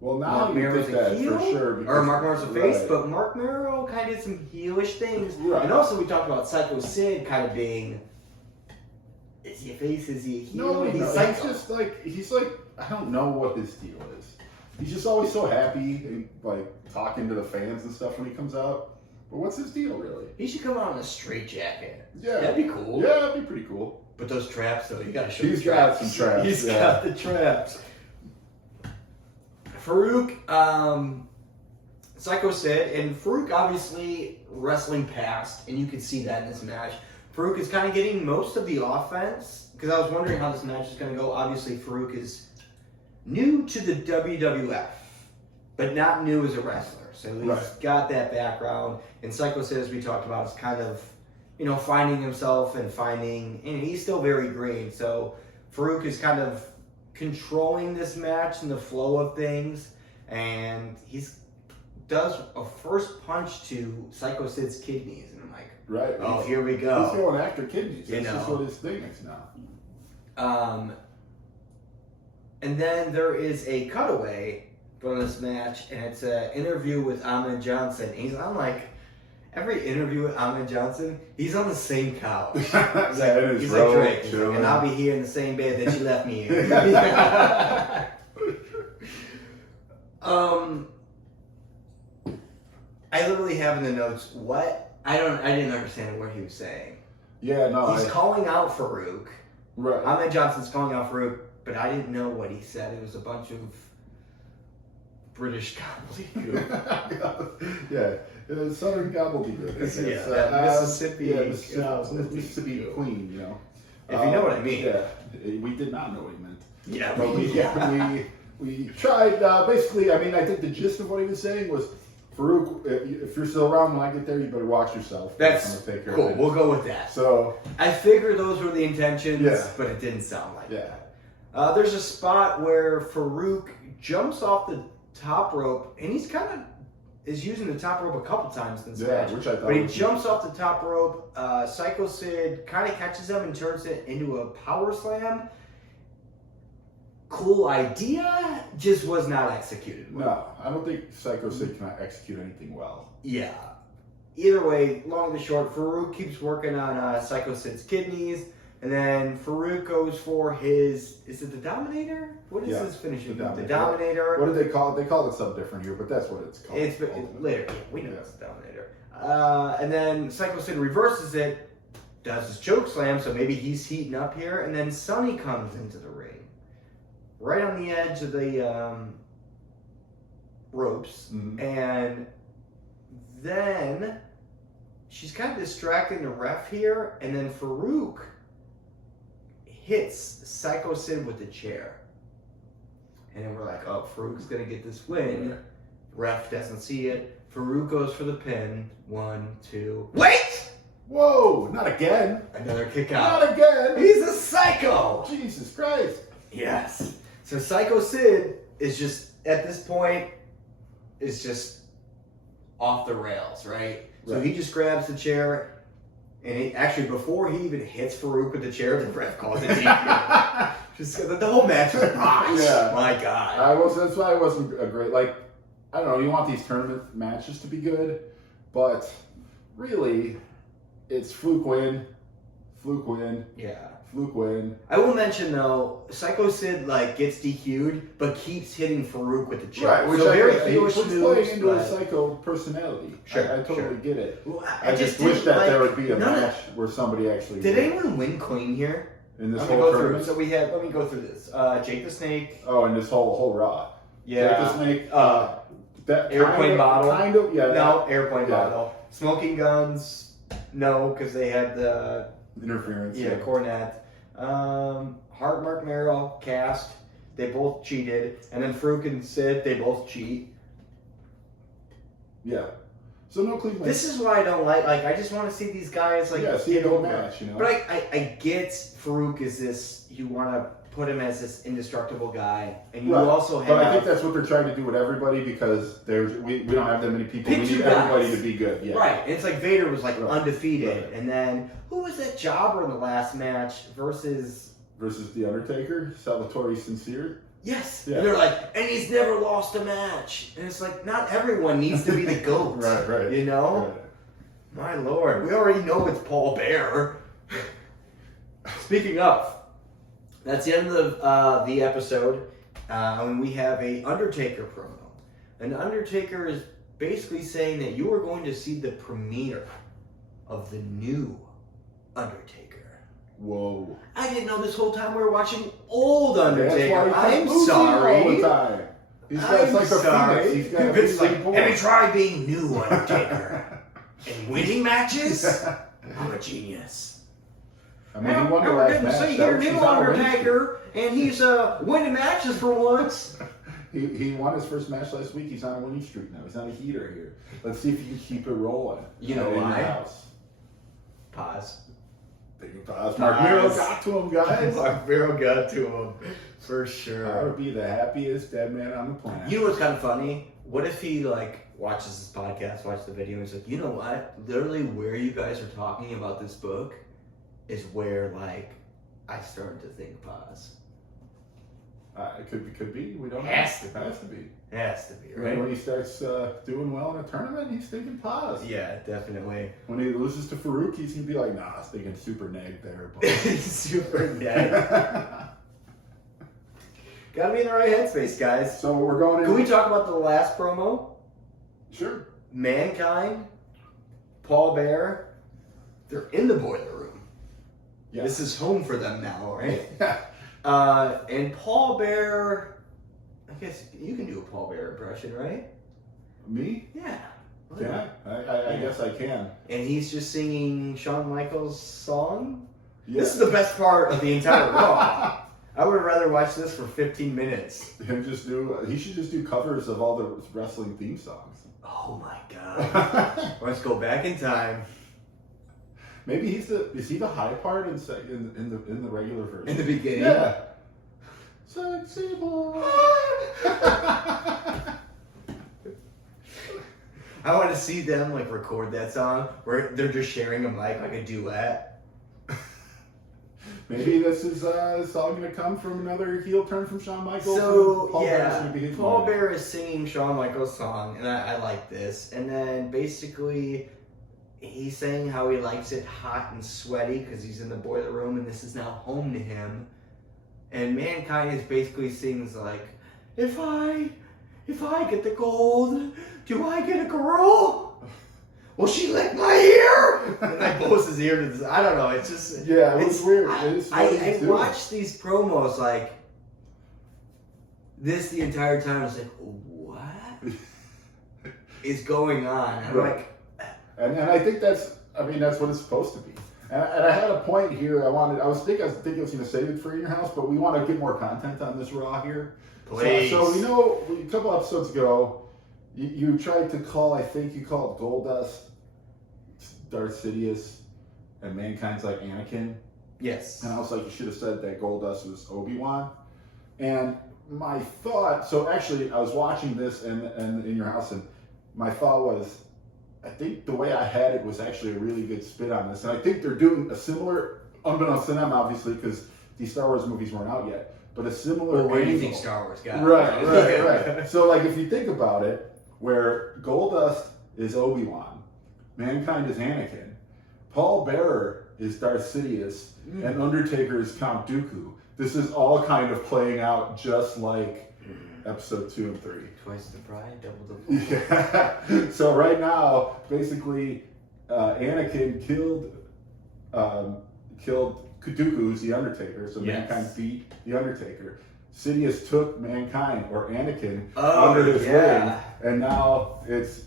Well, now Mark you Merrow's think a that heel, for sure. or Mark Merrow's a face, right. but Mark Merrow kind of did some heelish things. Right. And also we talked about Psycho Sid kind of being, is he a face, is he a heel? No, He's he's psycho. just he's like, I don't know what his deal is. He's just always so happy and like talking to the fans and stuff when he comes out. But what's his deal really? He should come out in a straight jacket. Yeah. That'd be cool. Yeah, that'd be pretty cool. But those traps though, you gotta show He's the traps. got some traps. He's got the traps. Farouk, Psycho Sid, and Farouk obviously wrestling past, and you can see that in this match. Farouk is kind of getting most of the offense, because I was wondering how this match is going to go. Obviously, Farouk is new to the WWF, but not new as a wrestler. So he's got that background. And Psycho Sid, as we talked about, is kind of, finding himself and he's still very green. So Farouk is kind of controlling this match and the flow of things, and does a first punch to Psycho Sid's kidneys, and I'm like, Right. oh, here we go. He's going after kidneys. That's You just know. what his thing is now. And then there is a cutaway from this match, and it's an interview with Ahmed Johnson. He's on every interview with Ahmed Johnson, he's on the same couch. He's He's like Drake, he's like, and I'll be here in the same bed that you left me in. I literally have in the notes I didn't understand what he was saying. Yeah, no. He's calling out Farouk. Right. Ahmed Johnson's calling out Farouk, but I didn't know what he said. It was a bunch of British gobbledygook. Yeah, Southern gobbledygook. Mississippi. Mississippi Queen, If you know what I mean. Yeah, we did not know what he meant. Yeah, But we tried, basically, I think the gist of what he was saying was, Farouk, if you're still around when I get there, you better watch yourself. That's take care cool. of We'll go with that. So I figured those were the intentions, Yeah. but it didn't sound like Yeah. that. There's a spot where Farouk jumps off the top rope, and he's kind of is using the top rope a couple times in this match. Which I thought But he was jumps off the top rope. Psycho Sid kind of catches him and turns it into a power slam. cool idea, just was not executed well. No, I don't think Psycho Sid can execute anything well. Yeah. Either way, long and short, Farouk keeps working on Psycho Sid's kidneys, and then Farouk goes for his, is it the Dominator? What is his finishing move? The Dominator. What do they call it? They call it something different here, but that's what it's called. It's later. Yeah, we know it's the Dominator. And then Psycho Sid reverses it, does his choke slam, so maybe he's heating up here, and then Sunny comes into the ring. Right on the edge of the ropes, and then she's kind of distracting the ref here, and then Farouk hits Psycho Sid with the chair. And then we're like, oh, Farouk's going to get this win. Ref doesn't see it. Farouk goes for the pin. 1, 2. Wait! Whoa, not again. Another kick out. Not again. He's a psycho. Jesus Christ. Yes. So Psycho Sid is just, at this point, is just off the rails, right? So he just grabs the chair, and he, actually, before he even hits Farouk with the chair, the ref calls it DQ. Just the whole match was botched. Yeah. My God. That's why it wasn't a great, like, I don't know, you want these tournament matches to be good, but really, it's fluke win, Yeah. fluke win. I will mention though, Psycho Sid gets DQ'd, but keeps hitting Farouk with the chair. Right, which so I very get. foolish Which moves, plays into but- a psycho personality. Sure, I totally sure. get it. Well, I just wish that there would be a match where somebody actually. Did anyone win clean here? in this Let me whole go through. tournament? So we had. Let me go through this. Jake the Snake. Oh, and this whole Raw. Yeah. Jake the Snake. That Airplane bottle. Kind of. Yeah. No, airplane yeah. bottle. Smoking guns. No, because they had the Interference. cornet. Hart Mark Merrill cast. They both cheated, and then Farouk and Sid they both cheat. Yeah. So no clean wins. This is why I don't like. I just want to see these guys see get a over. match, you know. But I get Farouk is this. You want to put him as this indestructible guy, and you also have. But I think that's what they're trying to do with everybody because we don't have that many people. Pick We two need guys. everybody to be good. Yeah. Right, and it's like Vader was undefeated, Right. and then who was that jobber in the last match versus? Versus the Undertaker, Salvatore Sincere. Yes, Yeah. and they're like, and he's never lost a match, and it's like not everyone needs to be the GOAT, Right. You know, my lord, we already know it's Paul Bear. Speaking of, that's the end of the episode, and we have a Undertaker promo. An Undertaker is basically saying that you are going to see the premiere of the new Undertaker. Whoa. I didn't know this whole time we were watching old Undertaker. That's why I'm he's sorry. all the time. He's got I'm like a sorry. phoenix. He's got a Vince is like, big boy. have you tried being new Undertaker? And winning matches? I'm a genius. I mean, he won the we're last getting to match. see That here was- new he's on a winning Undertaker, and he's winning matches for once. streak. He won his first match last week. He's on a winning streak now. He's on a heater here. Let's see if he can keep it rolling. You know in why? the house. Pause. Big pause. Mark Miro got to him, guys. Mark Miro got to him, for I sure. would be the happiest dead man on the planet. You know what's kind of funny? What if he watches this podcast, watches the video, and he's like, you know what? Literally, where you guys are talking about this book is where I started to think pause. It could be. We don't know. Has to It has to be. It has to be, Right? right? When he starts doing well in a tournament, he's thinking pause. Yeah, definitely. When he loses to Farouk, he's gonna be like, nah, I was thinking super neg there. Super dead. Gotta be in the right headspace, guys. So we're going in. Can we talk about the last promo? Sure. Mankind, Paul Bear, they're in the boiler room. Yeah. This is home for them now, right? Yeah. And Paul Bear, I guess you can do a Paul Bear impression, right? Me? Yeah. Yeah. I guess I can. And he's just singing Shawn Michaels' song. Yeah. This is the best part of the entire Raw. I would rather watch this for 15 minutes. He should just do covers of all the wrestling theme songs. Oh my god. Let's go back in time. Maybe is he the high part in the regular version? In the beginning. Yeah. Sexy boy. I want to see them record that song where they're just sharing a mic like a duet. Maybe this is it's all going to come from another heel turn from Shawn Michaels. So, Paul Bear's gonna be his Paul man. Bear is singing Shawn Michaels' song, and I like this. And then basically, he's saying how he likes it hot and sweaty because he's in the boiler room, and this is now home to him. And Mankind is basically sings like, if I get the gold, do I get a girl? Will she lick my ear? And I pulls his ear to this. I don't know. It's just Yeah, it was it's weird. I watched these promos like this the entire time. I was like, what is going on? I'm Right. like, And I think that's what it's supposed to be. And I had a point here. I was thinking I was going to save it for In Your House, but we want to get more content on this Raw here. please. So we know a couple episodes ago, you tried to call. I think you called Goldust Darth Sidious, and Mankind's like Anakin. Yes. And I was like, you should have said that Goldust was Obi-Wan. And my thought, so actually, I was watching this and In Your House, and my thought was, I think the way I had it was actually a really good spin on this. And I think they're doing a similar, unbeknownst to them, obviously, because these Star Wars movies weren't out yet, but a similar Or anything angle. Star Wars got. Right. So, like, if you think about it, where Goldust is Obi-Wan, Mankind is Anakin, Paul Bearer is Darth Sidious, and Undertaker is Count Dooku. This is all kind of playing out just like episode 2 and 3. Twice the bride, double the Yeah. So right now, basically, Anakin killed Dooku, who's the Undertaker. So Yes. Mankind beat the Undertaker. Sidious took Mankind or Anakin Oh, under his yeah. wing, and now it's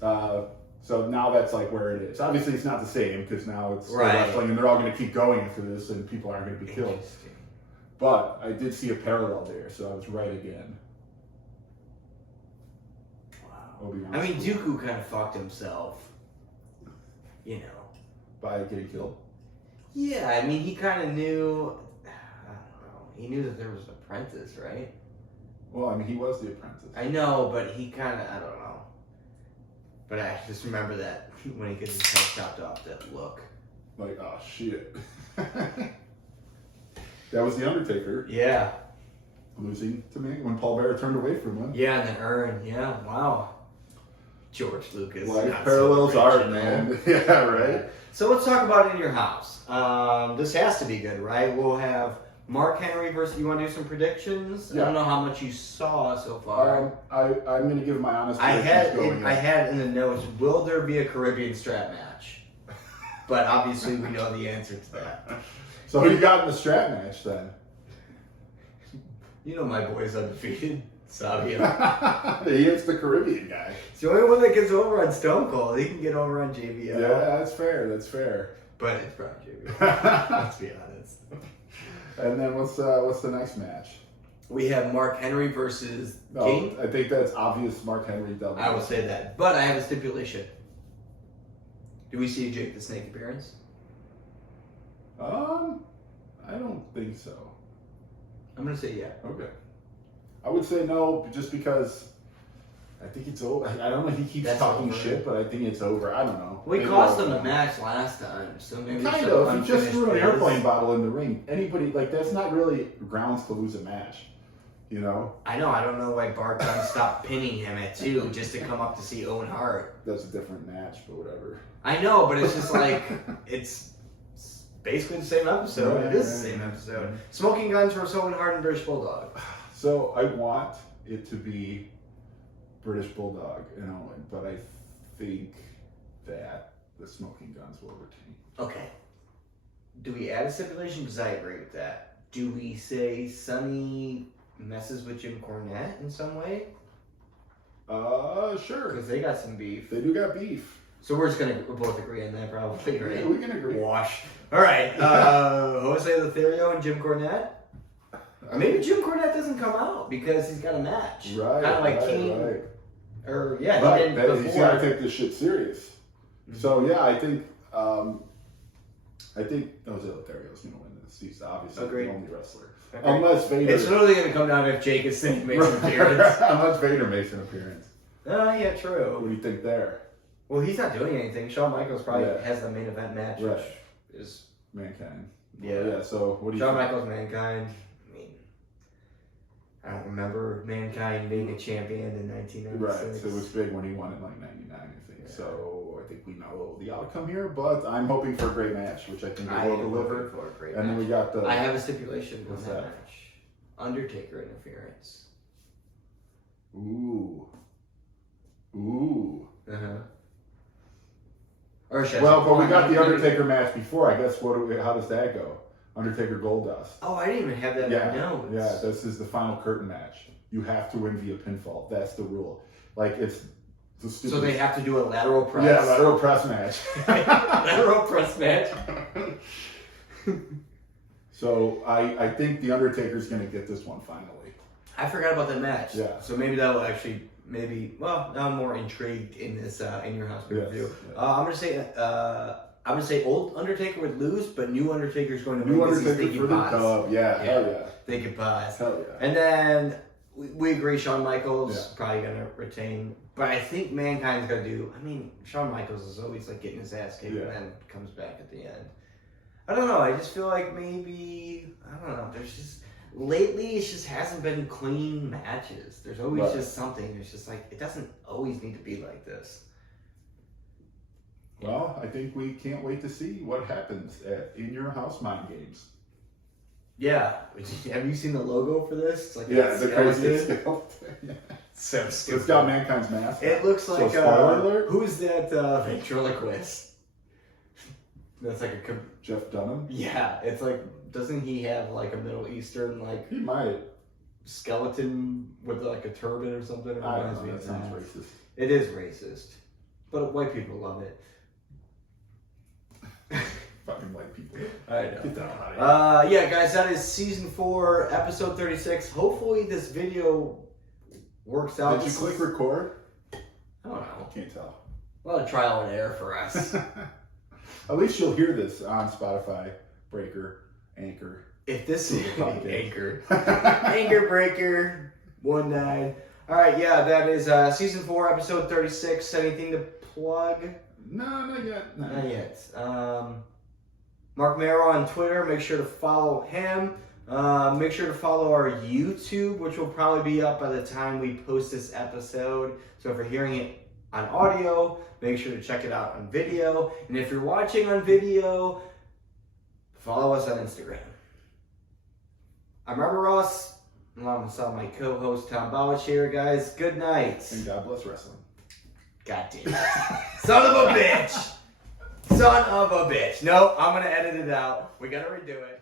so now that's like where it is. Obviously, it's not the same because now it's Right. wrestling, and they're all going to keep going after this, and people aren't going to be killed. Interesting. But I did see a parallel there, so I was right again. Wow. Obi-Wan's I mean, cool. Dooku kind of fucked himself. You know. By getting killed. Yeah, I mean, he kind of knew. I don't know. He knew that there was an apprentice, right? Well, I mean, he was the apprentice. I know, but he kind of. I don't know. But I just remember that when he gets his head chopped off, that look. Like, oh shit. That was the Undertaker Yeah. losing to me when Paul Bearer turned away from him. Yeah, and then Earn. Yeah. Wow. George Lucas. Like not so parallels art, original. man. Yeah, right. So let's talk about In Your House. This has to be good, right? We'll have Mark Henry versus. You want to do some predictions? Yeah. I don't know how much you saw so far. I'm going to give my honest I predictions had in the notes. Will there be a Caribbean strap match? But obviously, we know the answer to that. So who you got in the strap match then? You know my boy's undefeated, Savio. He is the Caribbean guy. It's the only one that gets over on Stone Cold. He can get over on JBL. Yeah, that's fair. That's fair. But it's probably JBL. Let's be honest. And then what's the next match? We have Mark Henry versus Oh, King. I think that's obvious. Mark Henry double. I will say that. But I have a stipulation. Do we see a Jake the Snake appearance? I don't think so. I'm going to say yeah. Okay. I would say no, just because I think it's over. I don't know if he keeps That's talking over. shit, but I think it's over. I don't know. We Maybe cost I'll- him the match last time, so maybe Kind some of. He just unfinished threw an business. airplane bottle in the ring. Anybody, like, that's not really grounds to lose a match. You know? I know. I don't know why Bart Gunn stopped pinning him at 2 just to come up to see Owen Hart. That's a different match, but whatever. I know, but it's just like it's basically the same episode. It is the same episode. Smoking Guns versus Owen Hart and British Bulldog. So I want it to be British Bulldog and Owen, but I think that the Smoking Guns will retain. Okay. Do we add a stipulation? Because I agree with that. Do we say Sonny messes with Jim Cornette in some way? Sure. Because they got some beef. They do got beef. So we're just gonna both agree on that, probably, right? Yeah, we can agree. Wash. All right. Jose Lothario and Jim Cornette. Maybe Jim Cornette doesn't come out because he's got a match. Right. Kind of like right, King. Right. Or yeah, he Right. didn't He's before. got to take this shit serious. So yeah, I think Jose Lothario is going to win this. He's obviously Agreed. the only wrestler, Okay. unless Vader. It's literally going to come down if Jake is saying makes an appearance. Unless Vader makes an appearance. Oh, yeah, What true. do you think there? Well, he's not doing anything. Shawn Michaels probably Yeah. has the main event match, Right. which is Mankind. Yeah. So what do you Shawn think? Michaels, Mankind. I mean, I don't remember Mankind being a champion in 1996. Right. So it was big when he won in like '99, I think. Yeah. So I think we know the outcome here, but I'm hoping for a great match, which I think it will deliver. For a great And then match. we got the. I have a stipulation on What's that that? match. Undertaker interference. Ooh. Uh-huh. Or should I Well, say- but we got the Undertaker match before. I guess how does that go? Undertaker Goldust. Oh, I didn't even have that in my notes. Yeah, this is the final curtain match. You have to win via pinfall. That's the rule. Like it's the stupid. So they have to do a lateral press. Yeah, lateral press match. Lateral press match. So I think the Undertaker's going to get this one finally. I forgot about that match. Yeah. So maybe that will actually well, now I'm more intrigued in this in your house review. Yes. I'm gonna say old Undertaker would lose, but new Undertaker's going to New win. Undertaker for the dub. Yeah, hell yeah. They could pass. Hell yeah. And then we agree Shawn Michaels Yeah. probably gonna retain. But I think Mankind's gonna do. I mean, Shawn Michaels is always like getting his ass kicked Yeah. and then comes back at the end. I don't know. I just feel like maybe I don't know. There's just lately it just hasn't been clean matches. There's always Right. just something. It's just like it doesn't always need to be like this. Well, I think we can't wait to see what happens at In Your House Mind Games. Yeah. Have you seen the logo for this? It's like Yeah, a the crazy skeleton. skeleton. So stupid. It's got Mankind's mask. It looks So, like spoiler alert? who's that ventriloquist? That's like a Jeff Dunham. yeah. It's like doesn't he have like a Middle Eastern like He might. skeleton with like a turban or something? It I reminds don't me know. of That sounds that. racist. It is racist, but white people love it. Fucking white people. I Get know. that out of here. Yeah, guys, that is season 4, episode 36. Hopefully, this video works out. Did you click record? I don't know. Can't tell. A lot of trial and error for us. At least you'll hear this on Spotify, Breaker, Anchor. If this is Okay. Anchor. Anchor Breaker 19. All right, yeah, that is season 4, episode 36. Anything to plug? No, not yet. No. Not yet. Mark Mero on Twitter. Make sure to follow him. Make sure to follow our YouTube, which will probably be up by the time we post this episode. So if you're hearing it on audio, make sure to check it out on video. And if you're watching on video, follow us on Instagram. I'm Robert Ross, alongside my co-host Tom Bowich here, guys. Good night. And God bless wrestling. God damn it. Son of a bitch. Son of a bitch. No, I'm going to edit it out. We got to redo it.